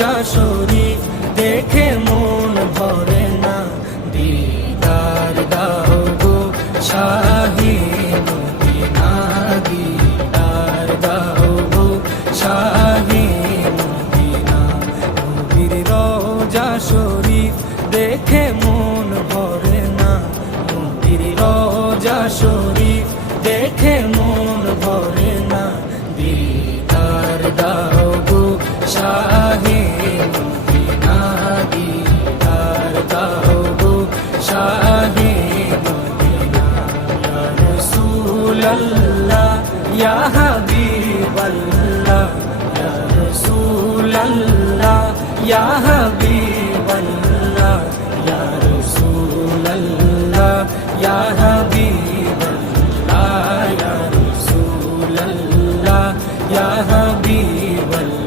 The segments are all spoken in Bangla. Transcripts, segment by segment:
রোজা শরীফ দেখে মন ভরে না, দিদার দাও গো শাহে মদিনা, দিদার দাও গো শাহে মদিনা। নবীর রোজা শরীফ দেখে মন ভরে না, নবীর রোজা শরীফ দেখে মন ভরে না, দিদার দাও গো শাহে মদিনা, দিদার দাও গো শাহে মদিনা। ইয়া রাসূলাল্লাহ ইয়া হাবিবাল্লাহ, ইয়া রাসূলাল্লাহ ইয়া হাবিবাল্লাহ, ইয়া রাসূলাল্লাহ ইয়া হাবিবাল্লাহ, ইয়া রাসূলাল্লাহ ইয়া হাবিবাল্লাহ।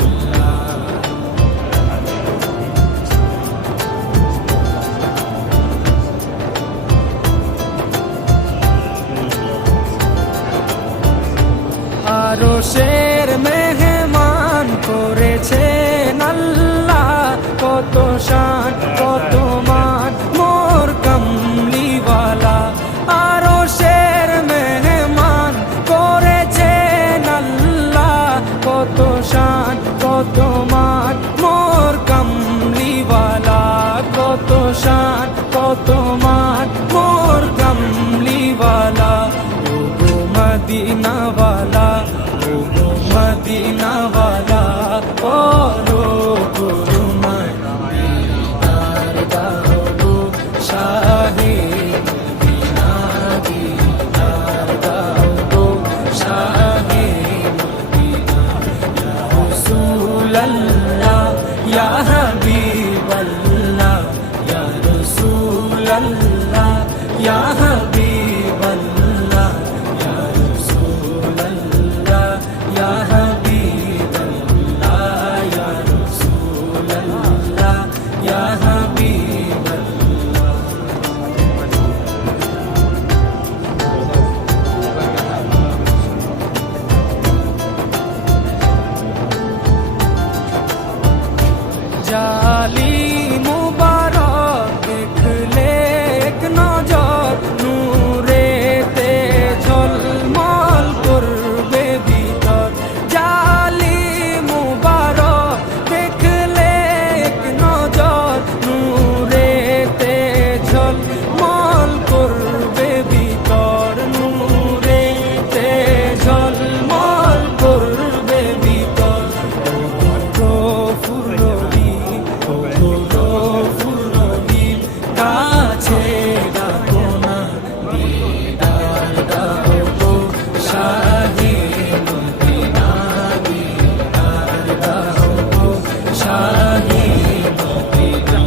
আরশের মেহমান করেছেন আল্লাহ, কত শান কত মান মোর কামলিওয়ালা। আরশের মেহমান করেছেন আল্লাহ, কত শান কত মান মোর কামলিওয়ালা, কত শান কত মান মোর কামলিওয়ালা। ও গো মদিনাওয়ালা, ও গো মদিনাওয়ালা, করো করুণা, দিদার দাও গো শাহে মদিনা, দিদার দাও গো শাহে মদিনা। ইয়া রাসূলাল্লাহ ইয়া হাবিবাল্লাহ, ইয়া রাসূলাল্লাহ ইয়া হাবিবাল্লাহ, ইয়া রাসূলাল্লাহ ইয়া হাবিবাল্লাহ, ইয়া রাসূলাল্লাহ ইয়া হাবিবাল্লাহ। জালি মুবারক দেখলে এক নজর, নূরেতে ঝলমল করবে ভিতর। জালি মুবারক দেখলে এক নজর, নূরেতে ঝলমল করবে ভিতর, নূরেতে ঝলমল করবে ভিতর। কাছে ডাকো না, দিদার দাও গো শাহে মদিনা, দিদার দাও গো শাহে মদিনা।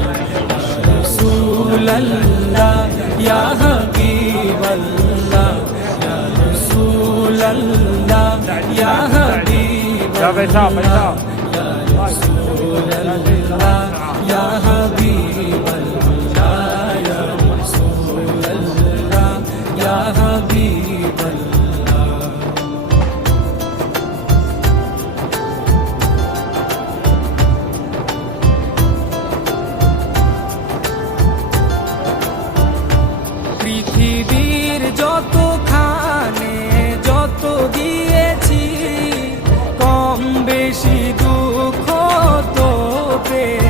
ইয়া রাসূলাল্লাহ ইয়া হাবিবাল্লাহ, ইয়া রাসূলাল্লাহ ইয়া হাবিবাল্লাহ, ইয়া রাসূলাল্লাহ ইয়া হাবিবাল্লাহ, ইয়া রাসূলাল্লাহ ইয়া হাবিবাল্লাহ। পৃথিবীর যতখানে যত গিয়েছি, কম বেশি দুঃখ তো পেয়েছি।